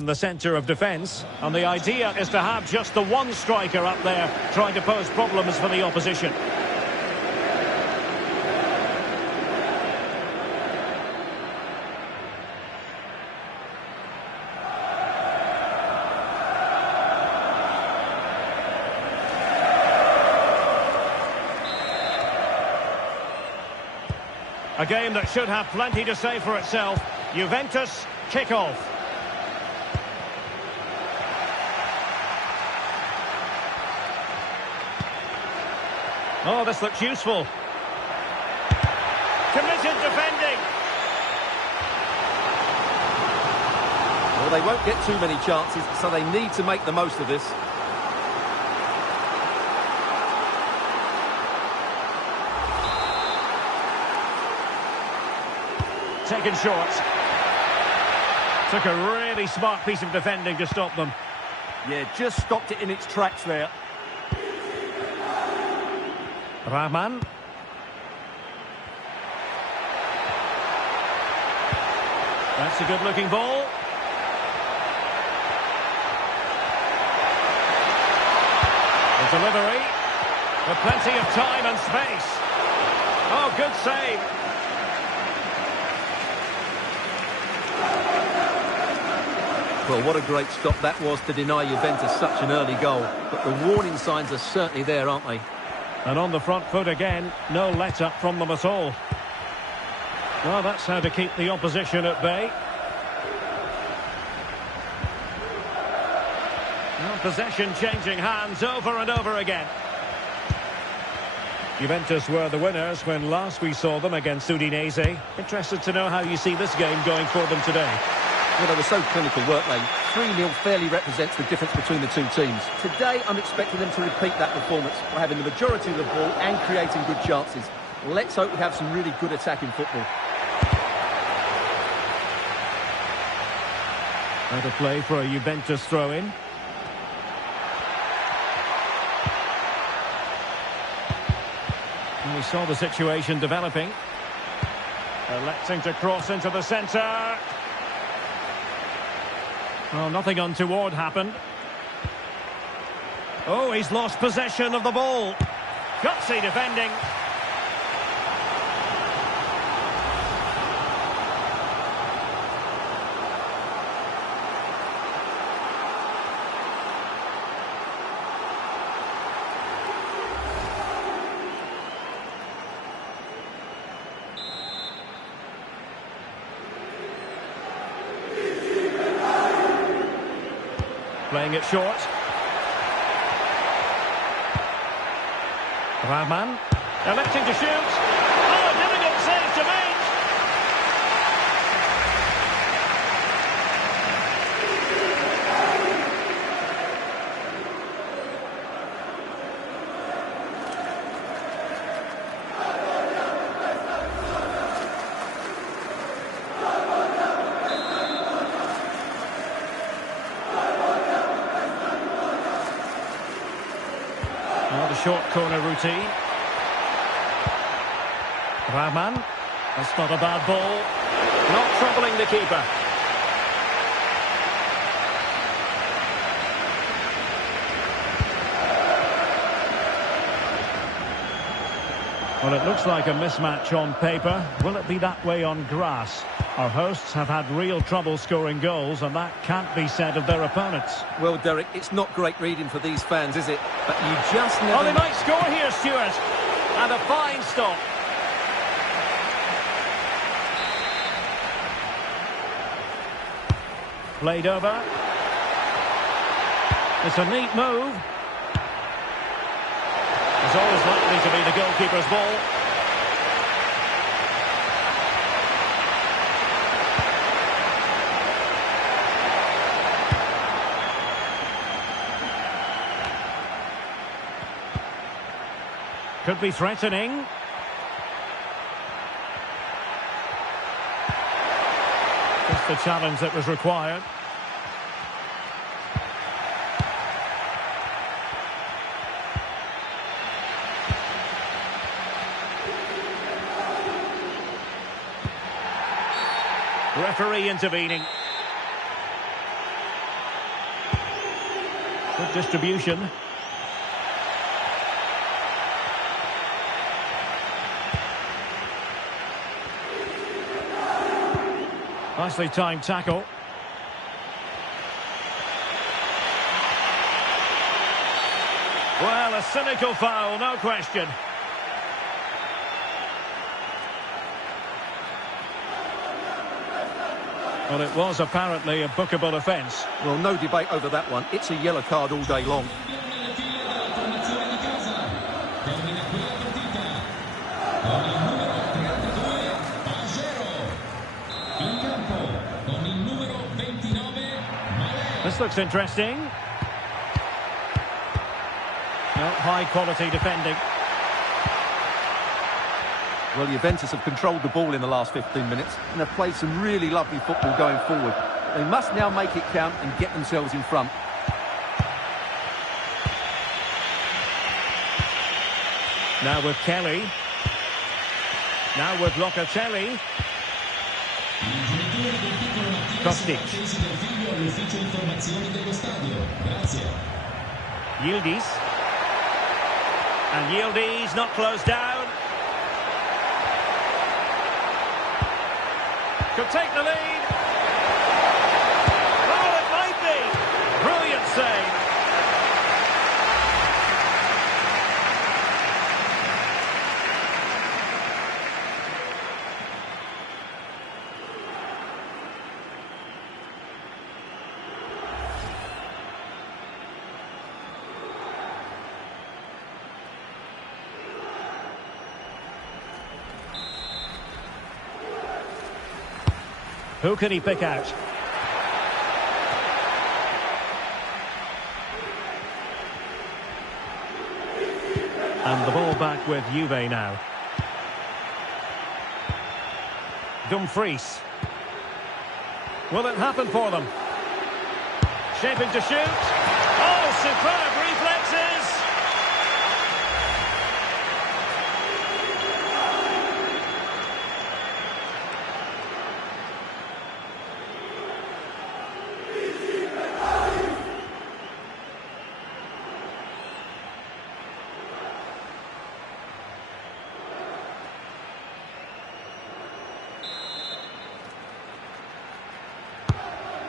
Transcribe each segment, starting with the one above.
in the centre of defence, and the idea is to have just the one striker up there trying to pose problems for the opposition. A game that should have plenty to say for itself. Juventus kick-off. Oh, this looks useful. Committed defending. Well, they won't get too many chances, so they need to make the most of this. Taken short. Took a really smart piece of defending to stop them. Yeah, just stopped it in its tracks there. Rahman. That's a good-looking ball. The delivery. With plenty of time and space. Oh, good save. Well, what a great stop that was to deny Juventus such an early goal. But the warning signs are certainly there, aren't they? And on the front foot again, no let-up from them at all. Well, that's how to keep the opposition at bay. Well, possession changing hands over and over again. Juventus were the winners when last we saw them against Udinese. Interested to know how you see this game going for them today. Well, they were so clinical, weren't they? 3-0 fairly represents the difference between the two teams. Today, I'm expecting them to repeat that performance by having the majority of the ball and creating good chances. Let's hope we have some really good attacking football. Out of play for a Juventus throw-in. And we saw the situation developing. Electing to cross into the centre. Oh, nothing untoward happened. Oh, he's lost possession of the ball. Gutsy defending. Playing it short. Rahman electing to shoot. Oh, a difficult save to make. The short corner routine. Rahman. That's not a bad ball. Not troubling the keeper. Well, it looks like a mismatch on paper. Will it be that way on grass? Our hosts have had real trouble scoring goals, and that can't be said of their opponents. Well, Derek, it's not great reading for these fans, is it? But you just never... Oh, they might score here, Stuart. And a fine stop. Played over. It's a neat move. It's always likely to be the goalkeeper's ball. Could be threatening. Just the challenge that was required. Referee intervening. Good distribution. Nicely timed tackle. Well, a cynical foul, no question. Well, it was apparently a bookable offence. Well, no debate over that one. It's a yellow card all day long. This looks interesting. Well, high quality defending. Well, Juventus have controlled the ball in the last 15 minutes and have played some really lovely football going forward. They must now make it count and get themselves in front. Now with Kelly. Now with Locatelli. Kostic. Yildiz. And Yildiz not closed down. Could take the lead. Oh, it might be. Brilliant save. Who can he pick out? And the ball back with Juve now. Dumfries. Will it happen for them? Shaping to shoot. Oh, superb reflexes!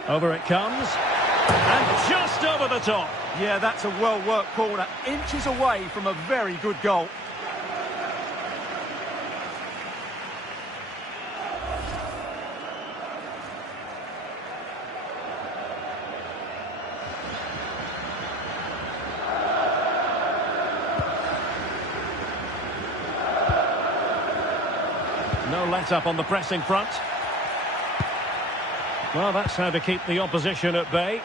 Over it comes, and just over the top. Yeah, that's a well-worked corner, inches away from a very good goal. No let-up on the pressing front. Well, that's how to keep the opposition at bay.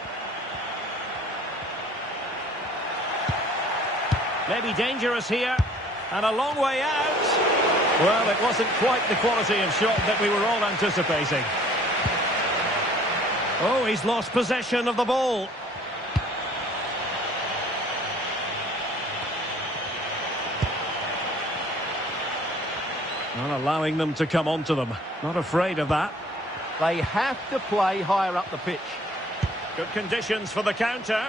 Maybe dangerous here, and a long way out. Well, it wasn't quite the quality of shot that we were all anticipating. Oh, he's lost possession of the ball. Not allowing them to come onto them. Not afraid of that. They have to play higher up the pitch. Good conditions for the counter.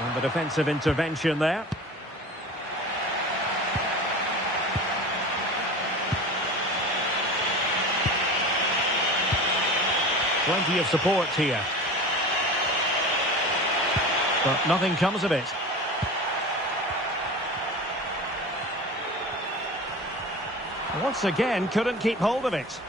And the defensive intervention there. Plenty of support here. But nothing comes of it. Once again, couldn't keep hold of it.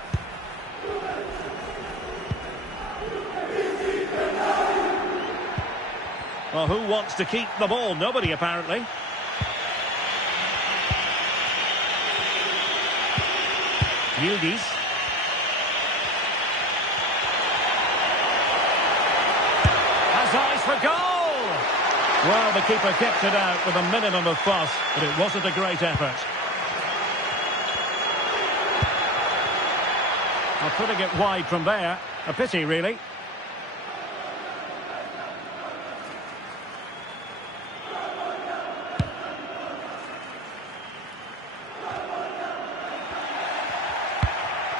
Well, who wants to keep the ball? Nobody, apparently. Yildiz. Has eyes for goal! Well, the keeper kept it out with a minimum of fuss, but it wasn't a great effort. Well, putting it wide from there. A pity, really.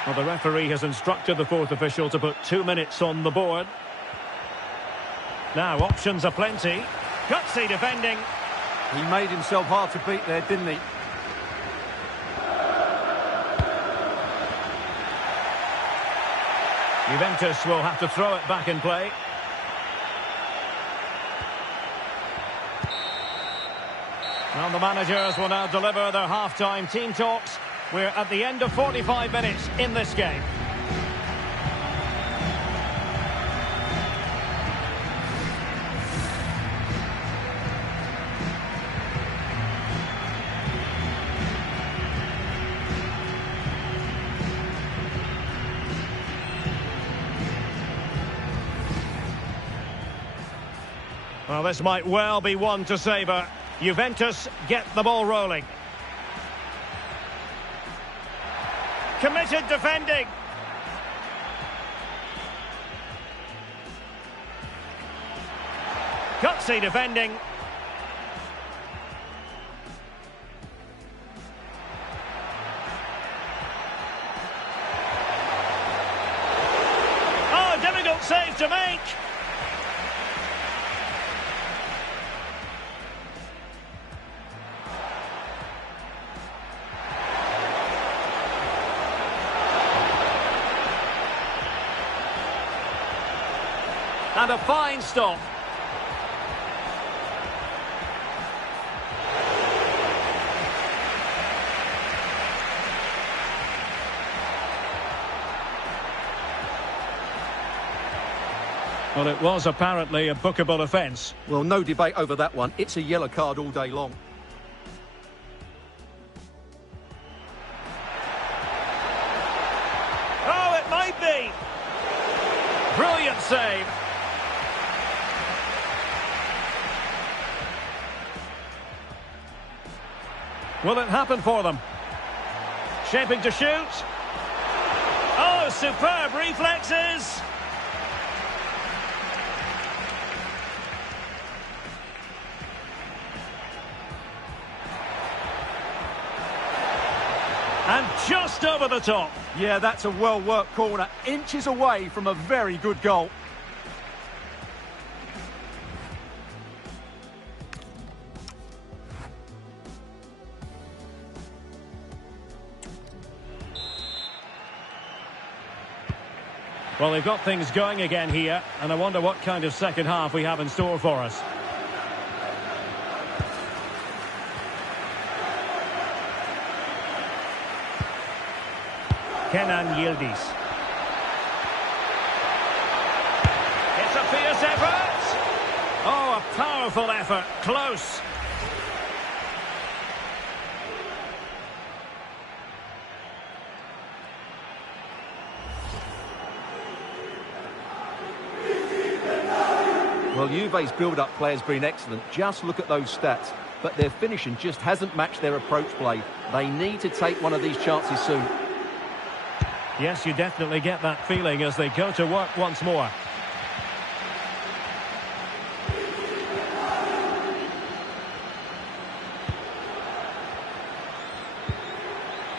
Well, the referee has instructed the fourth official to put 2 minutes on the board. Now, options are plenty. Gutsy defending. He made himself hard to beat there, didn't he? Juventus will have to throw it back in play. Well, the managers will now deliver their half-time team talks. We're at the end of 45 minutes in this game. Well, this might well be one to savour. Juventus get the ball rolling. Committed defending. Gutsy defending. Oh, difficult save to make. And a fine stop. Well, it was apparently a bookable offence. Well, no debate over that one. It's a yellow card all day long. Oh, it might be. Brilliant save. Will it happen for them? Shaping to shoot. Oh, superb reflexes. And just over the top. Yeah, that's a well-worked corner. Inches away from a very good goal. Well, they've got things going again here, and I wonder what kind of second half we have in store for us. Kenan Yildiz. It's a fierce effort. Oh, a powerful effort. Close. Well, Juve's build-up play has been excellent. Just look at those stats. But their finishing just hasn't matched their approach play. They need to take one of these chances soon. Yes, you definitely get that feeling as they go to work once more.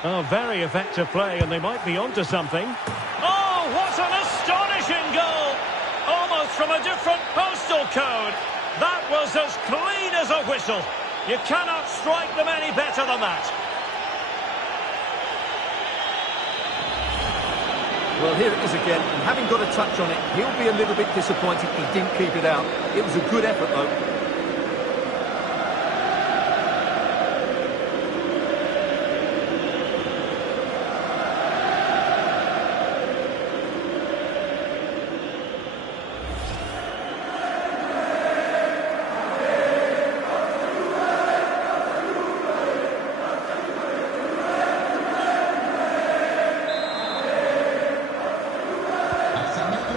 Oh, very effective play, and they might be onto something. Oh, what an astonishing goal! Almost from a different postal code. That was as clean as a whistle. You cannot strike them any better than that. Well, here it is again, and having got a touch on it, he'll be a little bit disappointed he didn't keep it out. It was a good effort, though.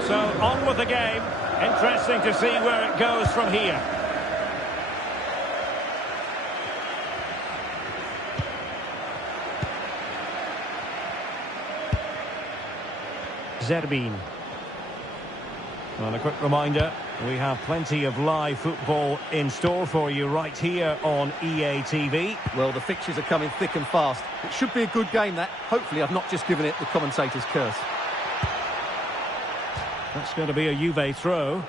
So, on with the game. Interesting to see where it goes from here. Zerbin. Well, a quick reminder, we have plenty of live football in store for you right here on EA TV. Well, the fixtures are coming thick and fast. It should be a good game, that. Hopefully I've not just given it the commentator's curse. That's going to be a Juve throw.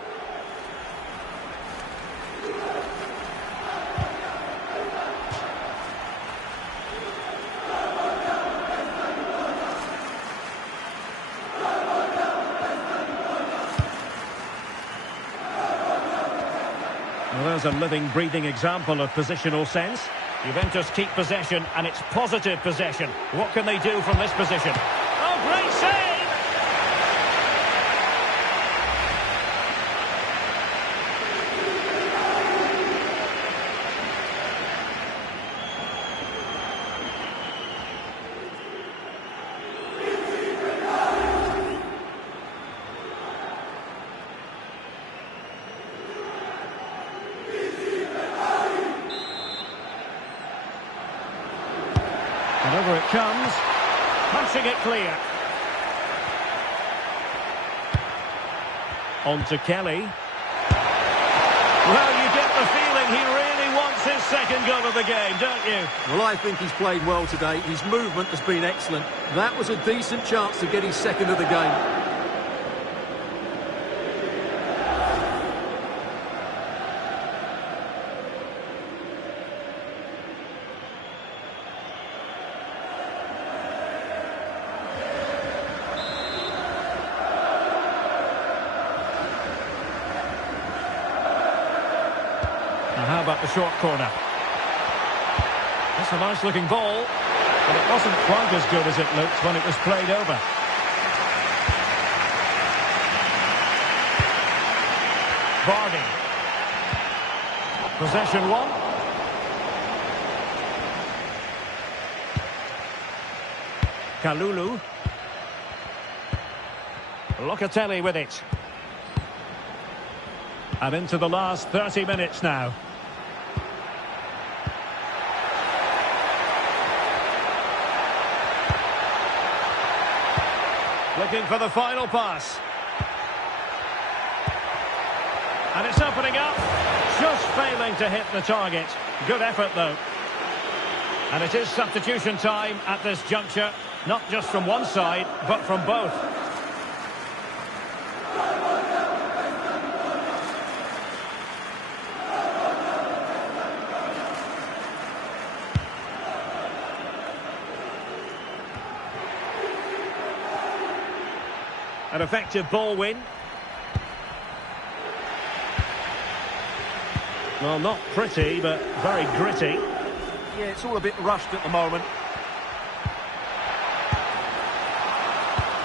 Well, there's a living, breathing example of positional sense. Juventus keep possession, and it's positive possession. What can they do from this position? Oh, great save! And over it comes, punching it clear. On to Kelly. Well, you get the feeling he really wants his second goal of the game, don't you? Well, I think he's played well today. His movement has been excellent. That was a decent chance to get his second of the game. Now how about the short corner? That's a nice looking ball, but it wasn't quite as good as it looked when it was played over. Vardy. Possession one. Kalulu. Locatelli with it. And into the last 30 minutes now. Looking for the final pass. And it's opening up. Just failing to hit the target. Good effort, though. And it is substitution time at this juncture. Not just from one side, but from both. An effective ball win. Well, not pretty, but very gritty. Yeah, it's all a bit rushed at the moment.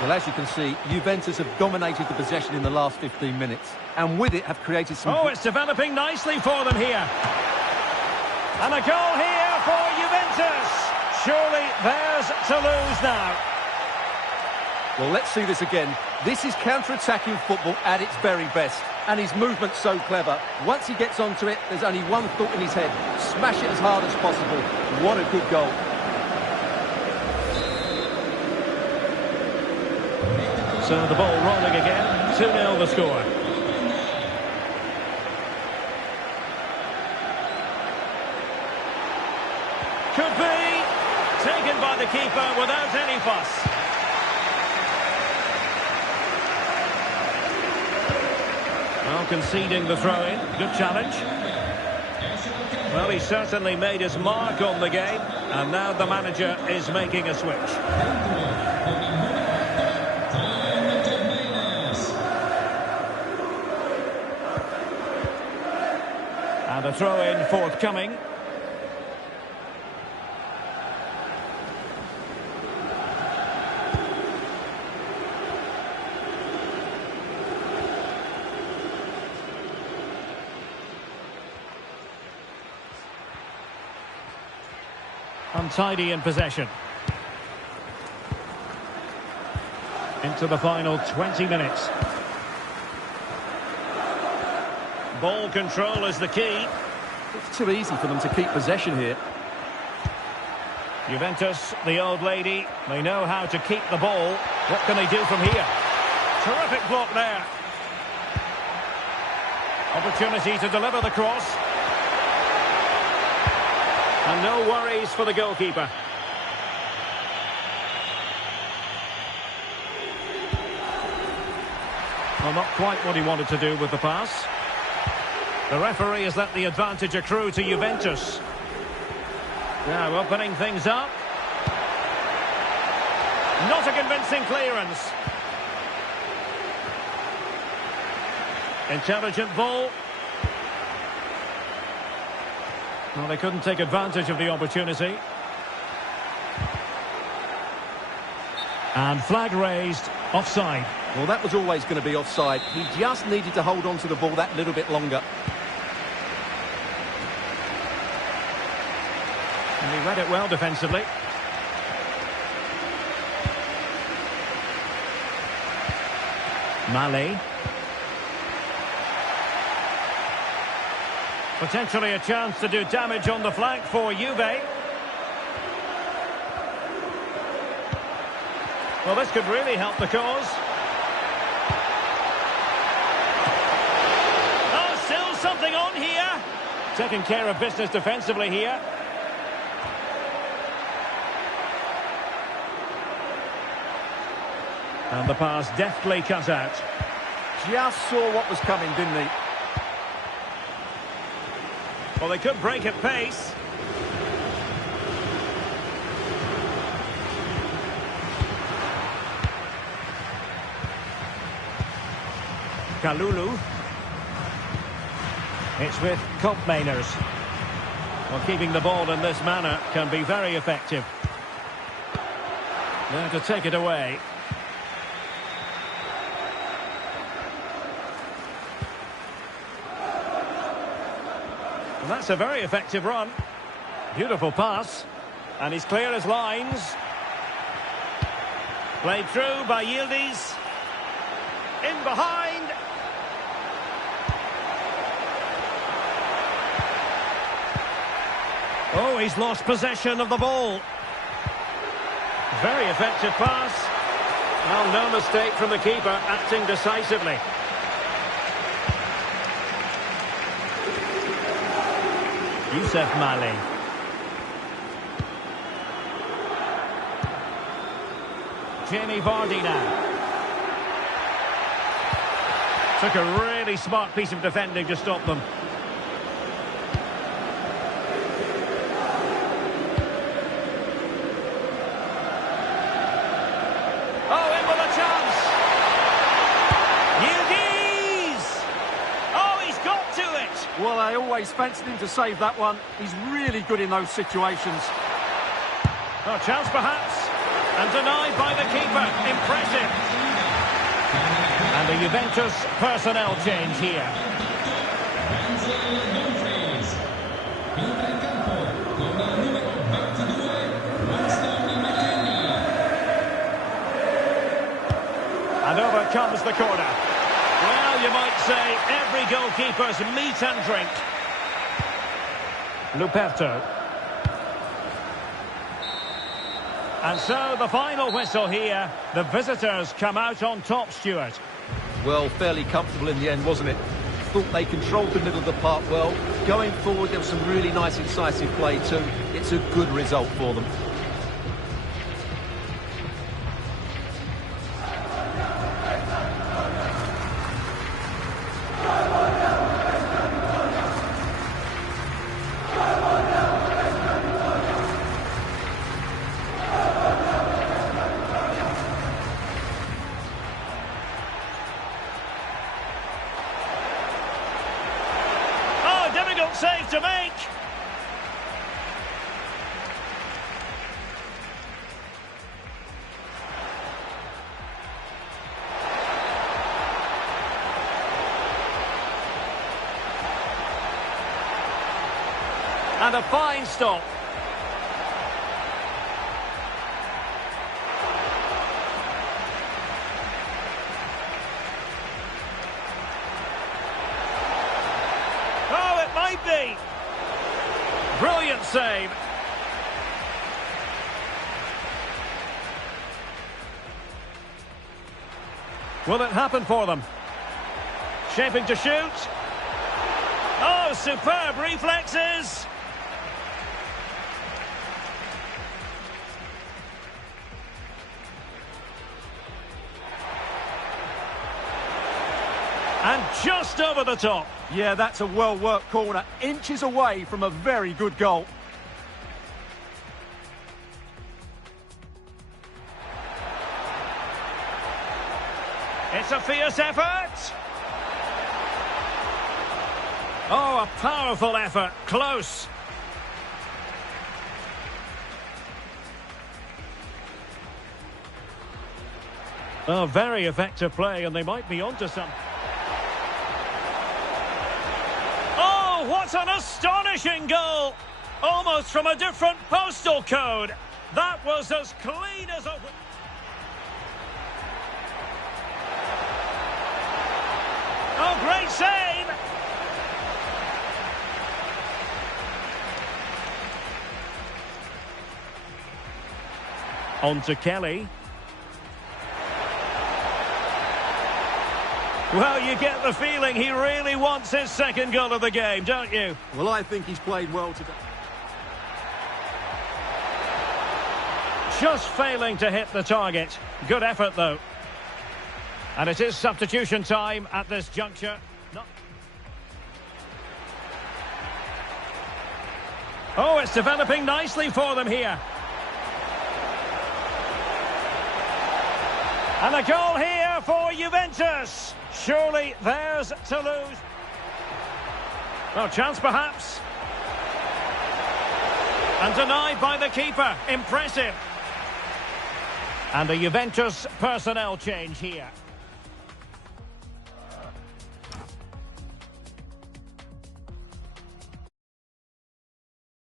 Well, as you can see, Juventus have dominated the possession in the last 15 minutes. And with it have created some... Oh, it's developing nicely for them here. And a goal here for Juventus. Surely theirs to lose now. Well, let's see this again. This is counter-attacking football at its very best. And his movement's so clever. Once he gets onto it, there's only one thought in his head. Smash it as hard as possible. What a good goal. So the ball rolling again. 2-0 the score. Could be. Taken by the keeper without any fuss. Well, conceding the throw-in. Good challenge. Well, he certainly made his mark on the game. And now the manager is making a switch. And a throw-in forthcoming. Untidy in possession. Into the final 20 minutes. Ball control is the key. It's too easy for them to keep possession here. Juventus, the old lady, they know how to keep the ball. What can they do from here? Terrific block there. Opportunity to deliver the cross. And no worries for the goalkeeper. Well, not quite what he wanted to do with the pass. The referee has let the advantage accrue to Juventus. Now opening things up. Not a convincing clearance. Intelligent ball. Well, they couldn't take advantage of the opportunity. And flag raised, offside. Well, that was always going to be offside. He just needed to hold on to the ball that little bit longer. And he read it well defensively. Mali. Potentially a chance to do damage on the flank for Juve. Well, this could really help the cause. Oh, still something on here. Taking care of business defensively here. And the pass deftly cut out. Just saw what was coming, didn't he? Well, they could break at pace. Kalulu. It's with Kopmeiners. Well, keeping the ball in this manner can be very effective. There to take it away. Well, that's a very effective run. Beautiful pass. And he's clear as lines. Played through by Yildiz. In behind. Oh, he's lost possession of the ball. Very effective pass. Well, no mistake from the keeper, acting decisively. Youssef Mali. Jamie Vardy now. Took a really smart piece of defending to stop them. Oh, in with a chance. Yildiz! Oh, he's got to it. Well, I always fancied him to save that one. He's really good in those situations. Oh, chance perhaps. And denied by the keeper. Impressive. And a Juventus personnel change here. And over comes the corner. Well, you might say every goalkeeper's meat and drink. Luperto. And so the final whistle here. The visitors come out on top, Stuart. Well, fairly comfortable in the end, wasn't it? Thought they controlled the middle of the park well. Going forward, there was some really nice, incisive play too. It's a good result for them. Difficult save to make. And a fine stop. Might be. Brilliant save. Will it happen for them? Shaping to shoot. Oh, superb reflexes. And just over the top. Yeah, that's a well-worked corner. Inches away from a very good goal. It's a fierce effort. Oh, a powerful effort. Close. Oh, very effective play, and they might be onto something. Oh, what an astonishing goal! Almost from a different postal code. That was as clean as a... Oh, great save! On to Kelly. Well, you get the feeling he really wants his second goal of the game, don't you? Well, I think he's played well today. Just failing to hit the target. Good effort, though. And it is substitution time at this juncture. Oh, it's developing nicely for them here. And a goal here for Juventus. Surely theirs to lose. Oh, chance perhaps. And denied by the keeper. Impressive. And a Juventus personnel change here.